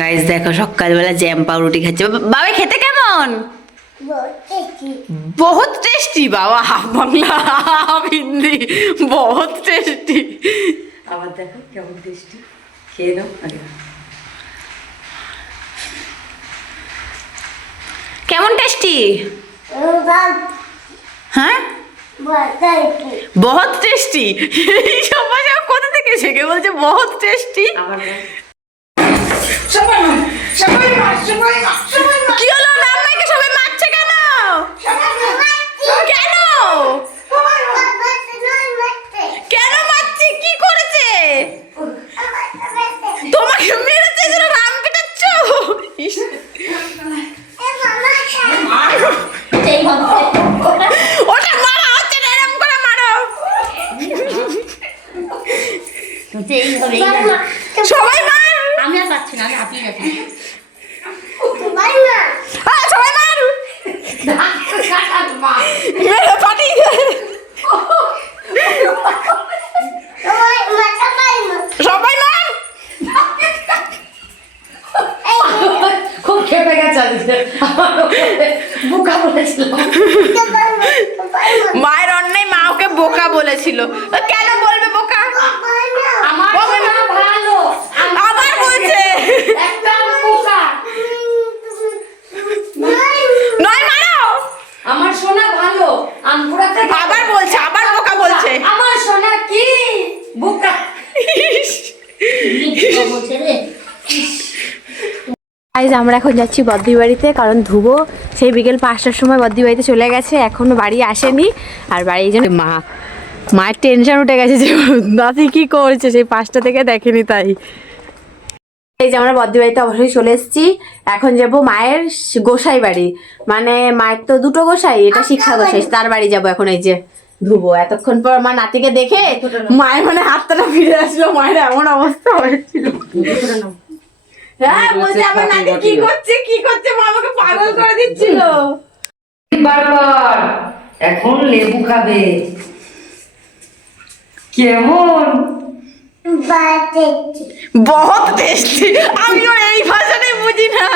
Guys দেখো সকালবেলা jam পাউরুটি খাচ্ছে। বাবা খেতে কেমন? बहुत टेस्टी बाबा, हाफ बांग्ला हाफ हिंदी, बहुत टेस्टी। আবার দেখো কেমন টেস্টি, খেয়ে নাও আগে। কেমন টেস্টি? হ্যাঁ बहुत टेस्टी। এই সব ভাষা কোথা থেকে শিখে বলছে बहुत টেস্টি। কি হলো রান্নাকে সবাই মারছে কেন? কেন কেন মারছে? কি করেছে? তোমাকে মেরেছে যেন রাম পিটাচ্ছ? ওটা মারা হচ্ছে না, এরকম করে মারো। সবাই মার। আমি আর পাচ্ছি না, আমি হাঁপিয়ে গেছি। সবাই মার। মেরে পাঠিয়ে দে। সবাই মার। খুব খেপে গেছে, বোকা বলেছিল। মায়ের অন্যায় মা ওকে বোকা বলেছিল। কেন বলবে বোকা? আমার সোনা ভালো, আবার বলছে একটা বোকা নয় মারো। আমার সোনা ভালো, আমপুরা থেকে আবার বলছে, আবার বোকা বলছে। আমার সোনা কি বোকা বলছে রে। গাইজ আমরা এখন যাচ্ছি বদ্দির বাড়িতে, কারণ ধ্রুব সেই বিকেল 5টার সময় বদ্দির বাড়িতে চলে গেছে, এখনো বাড়ি আসেনি। আর বাড়ি এই জন্য মায়ের টেনশন উঠে গেছে যে দাদি কি করছে, সেই 5টা থেকে দেখেনি। তাই এই যে আমরা বদ্দির বাড়িতে অবশ্যই চলে এসেছি। এখন যাব মায়ের গোসাই বাড়ি, মানে মায়ের তো দুটো গোসাই, এটা শিক্ষা গোসাই, তার বাড়ি যাব এখন। এই যে ধ্রুব এতক্ষণ পর মা নাতিকে দেখে মায়ের মানে হাতটা ফিরে আসলো, মায়ের এমন অবস্থা হয়েছিল। হ্যাঁ বলছে আমার নাতি কি করছে কি করছে, মা আমাকে পাগল করে দিচ্ছিল। বারবার এখন লেবু খাবে। কেমন বহুত টেস্টি। আমিও এই ভাষাটাই বুঝি না।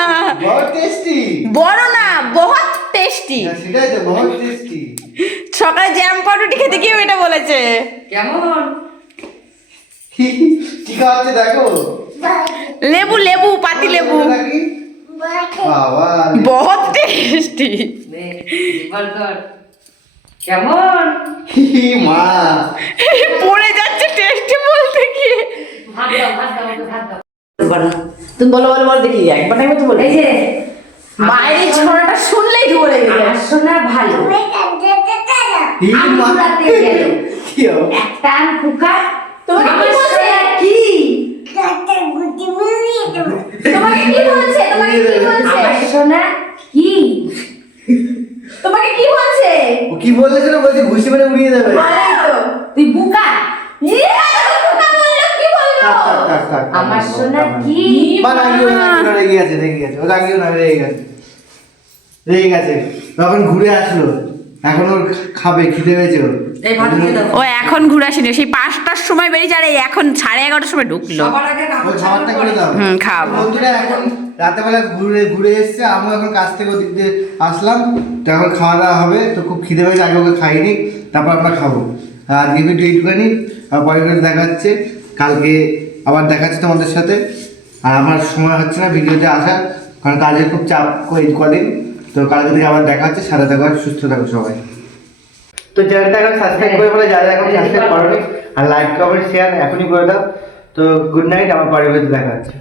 बहुत टेस्टी। বড় না, বহুত টেস্টি। সেটাই তো बहुत टेस्टी। সকালে জ্যাম পাউরুটি খেতে গিয়ে এটা বলেছে। কেমন কি খাওয়াচ্ছে দেখো। লেবু লেবু পাতি লেবু, বাবা বহুত টেস্টি। বার্গার কেমন মা পড়ে যাচ্ছে টেস্টি বলতে গিয়ে। ভাত দাও, ভাত দাও, ওকে ভাত দাও। তুমি বলো বলো বলো দেখি, একবার টাইমে তো বলো। এই যে মায়ের এই ছড়াটা শুনলেই ধরে গেছে। আমার সোনা ভালো, আমপুরা থেকে গেল কি হবে? একটা বোকা। তোমাকে কি বলছে? কি তোমাকে কি বলছে? তোমাকে কি বলছে? আমার সোনা কি তোমাকে কি বলছে? ও কি বলেছিল? বলছে ঘুষি মেরে উড়িয়ে দেবে। বলাই তো। তুই বোকা। ইয়ে, কথা বললো, কি বললো? থাক, থাক, থাক, থাক, থাক, আমার থাক, সোনা থাক, থাক। কি মা রাগিও না, রাগিও না, রেগে গেছে, রেগে গেছে। ও রাগিও না, রেগে গেছে, রেগে গেছে। তখন ঘুরে আসলো, এখন ওর খাবে, খিদে পেয়েছে ওর। এই ভাত দিয়ে দাও। ও এখন ঘুরে আসেনি, সেই 5টার সময় বেরিয়েছে, আর এই এখন 11:30টার সময় ঢুকলো। সবার আগে ওর কাপড় খাবারটা করে দাও। খাবো। বন্ধুরা এখন রাতেবেলা ঘুরে ঘুরে এসছে, আমি এখন কাছ থেকে ওদিক দিয়ে আসলাম, তো এখন খাওয়া দাওয়া হবে। তো খুব খিদে পেয়েছে, আগে ওকে খাইনি, তারপর আমরা খাবো। আর আজকে ভিডিও এইটুখানি, আর পরে করে দেখা হচ্ছে, কালকে আবার দেখা হচ্ছে তোমাদের সাথে। আর আমার সময় হচ্ছে না ভিডিওতে আসা, কারণ কাজের খুব চাপ এই কদিন। তো কালকে থেকে আবার দেখা হচ্ছে, সাথে থাকো, আর সুস্থ থাকো সবাই। তো চ্যানেলটা এখন সাবস্ক্রাইব করে বলে যারা এখন সাবস্ক্রাইব করোনি, আর লাইক কমেন্ট শেয়ার এখনই করে দাও। তো গুড নাইট, আমার পরের ভিডিওতে দেখা হচ্ছে।